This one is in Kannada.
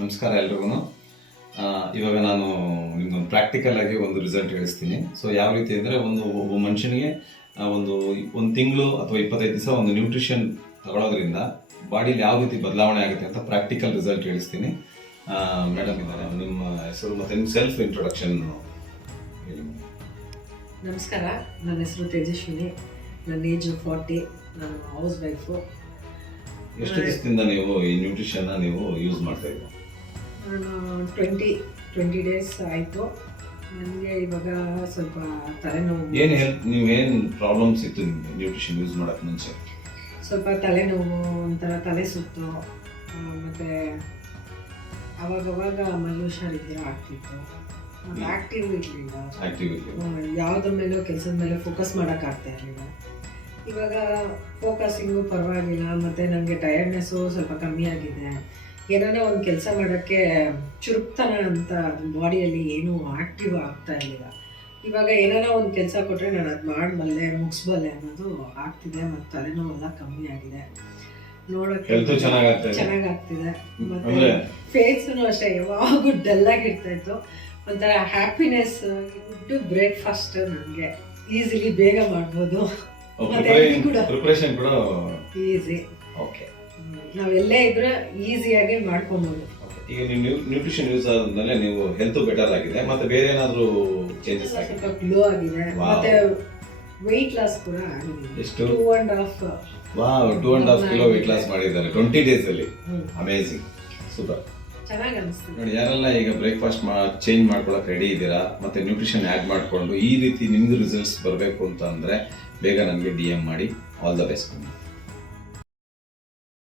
ನಮಸ್ಕಾರ ಎಲ್ರಿಗೂ. ಇವಾಗ ನಾನು ನಿಮ್ಗೊಂದು ಪ್ರಾಕ್ಟಿಕಲ್ ಆಗಿ ಒಂದು ರಿಸಲ್ಟ್ ಹೇಳಿಸ್ತೀನಿ. ಸೊ ಯಾವ ರೀತಿ ಅಂದರೆ ಒಬ್ಬ ಮನುಷ್ಯನಿಗೆ ಒಂದು ತಿಂಗಳು ಅಥವಾ 25 ದಿವಸ ಒಂದು ನ್ಯೂಟ್ರಿಷನ್ ತಗೊಳ್ಳೋದ್ರಿಂದ ಬಾಡಿಲಿ ಯಾವ ರೀತಿ ಬದಲಾವಣೆ ಆಗುತ್ತೆ ಅಂತ ಪ್ರಾಕ್ಟಿಕಲ್ ರಿಸಲ್ಟ್ ಹೇಳಿಸ್ತೀನಿ. ಮೇಡಮ್ ಇದ್ದಾರೆ, ನಿಮ್ಮ ಹೆಸರು ಮತ್ತು ನಿಮ್ಮ ಸೆಲ್ಫ್ ಇಂಟ್ರೊಡಕ್ಷನ್ ಹೇಳಿ. ನಮಸ್ಕಾರ, ನನ್ನ ಹೆಸರು ತೇಜಸ್ವಿನಿ. ನನ್ನ ಏಜು 40. ನಾನು ಹೌಸ್ ವೈಫು. ಎಷ್ಟು ದಿವಸದಿಂದ ನೀವು ಈ ನ್ಯೂಟ್ರಿಷನ್ನ ನೀವು ಯೂಸ್ ಮಾಡ್ತಾ ಇದ್ದೀರಾ? ನಾನು 20 ಡೇಸ್ ಆಯಿತು. ನನಗೆ ಇವಾಗ ಸ್ವಲ್ಪ ತಲೆನೋವು. ನೀವೇನು ಪ್ರಾಬ್ಲಮ್ಸ್ ಇತ್ತು ನಿಮಗೆ ನ್ಯೂಟ್ರಿಷನ್ ಯೂಸ್ ಮಾಡೋಕ್ಕೆ ಮುಂಚೆ? ಸ್ವಲ್ಪ ತಲೆನೋವು, ಒಂಥರ ತಲೆ ಸುತ್ತು, ಮತ್ತು ಅವಾಗವಾಗ ಮೈ ಹುಷಾರಿದ್ದೀರ ಆಗ್ತಿತ್ತು. ಮತ್ತು ಆ್ಯಕ್ಟಿವ್ ಇರಲಿಲ್ಲ, ಯಾವುದ್ರ ಮೇಲೂ ಕೆಲಸದ ಮೇಲೆ ಫೋಕಸ್ ಮಾಡೋಕ್ಕಾಗ್ತಾ ಇರಲಿಲ್ಲ. ಇವಾಗ ಫೋಕಸಿಂಗು ಪರವಾಗಿಲ್ಲ, ಮತ್ತು ನನಗೆ ಟಯರ್ಡ್ನೆಸ್ಸು ಸ್ವಲ್ಪ ಕಮ್ಮಿ ಆಗಿದೆ. ಏನಾರ ಒಂದು ಕೆಲಸ ಮಾಡೋಕ್ಕೆ ಚುರುಕ್ತನ ಅಂತ ಬಾಡಿಯಲ್ಲಿ ಏನೂ ಆ್ಯಕ್ಟಿವ್ ಆಗ್ತಾ ಇರಲಿಲ್ಲ. ಇವಾಗ ಏನಾರ ಒಂದು ಕೆಲಸ ಕೊಟ್ಟರೆ ನಾನು ಅದು ಮಾಡಬಲ್ಲೆ, ಮುಗಿಸ್ಬಲ್ಲೆ ಅನ್ನೋದು ಆಗ್ತಿದೆ. ಮತ್ತು ತಲೆನೋವೆಲ್ಲ ಕಮ್ಮಿ ಆಗಿದೆ, ನೋಡೋಕ್ಕೆ ಚೆನ್ನಾಗಾಗ್ತಿದೆ. ಮತ್ತು ಫೇಸೂ ಅಷ್ಟೇ ಯಾವಾಗೂ ಡಲ್ಲಾಗಿರ್ತಾಯಿತ್ತು. ಒಂಥರ ಹ್ಯಾಪಿನೆಸ್. ಗುಡ್ ಬ್ರೇಕ್ಫಾಸ್ಟ್ ನನಗೆ ಈಸಿಲಿ ಬೇಗ ಮಾಡ್ಬೋದು, ಪ್ರಿಪರೇಷನ್ ಕೂಡ ಈಸಿ. ಓಕೆ, ನಾವೆಲ್ಲೇ ಇದ್ರೆ ಈಸಿಯಾಗಿ ಮಾಡ್ಕೊಬೋದು. ಈಗ ನೀವು ನ್ಯೂಟ್ರಿಷನ್ ಯೂಸ್ ಆದ್ಮೇಲೆ ನೀವು ಹೆಲ್ತ್ ಬೆಟರ್ ಆಗಿದೆ, ಮತ್ತೆ ಬೇರೆ ಏನಾದರೂ ಚೇಂಜಸ್ ಆಗಿದೆ? ಸ್ವಲ್ಪ ಗ್ಲೋ ಆಗಿದೆ, ಮತ್ತೆ ವೆಯ್ಟ್ ಲಾಸ್ ಕೂಡ ಆಗಿದೆ. ಎಷ್ಟು? 2.5 ಕಿಲೋ ವೆಯ್ಟ್ ಲಾಸ್ ಮಾಡಿದ್ದಾರೆ 20 ಡೇಸ್ ಅಲ್ಲಿ. ಅಮೇಜಿಂಗ್, ಸೂಪರ್, ಚೆನ್ನಾಗಿ ಅನಿಸ್ತು. ನೋಡಿ, ಯಾರೆಲ್ಲ ಈಗ ಬ್ರೇಕ್ಫಾಸ್ಟ್ ಚೇಂಜ್ ಮಾಡ್ಕೊಳಕ್ಕೆ ರೆಡಿ ಇದ್ದೀರಾ, ಮತ್ತೆ ನ್ಯೂಟ್ರಿಷನ್ ಆ್ಯಡ್ ಮಾಡಿಕೊಂಡು ಈ ರೀತಿ ನಿಮ್ಗೆ ರಿಸಲ್ಟ್ಸ್ ಬರಬೇಕು ಅಂತ ಅಂದರೆ ಬೇಗ ನನಗೆ DM ಮಾಡಿ. All the best.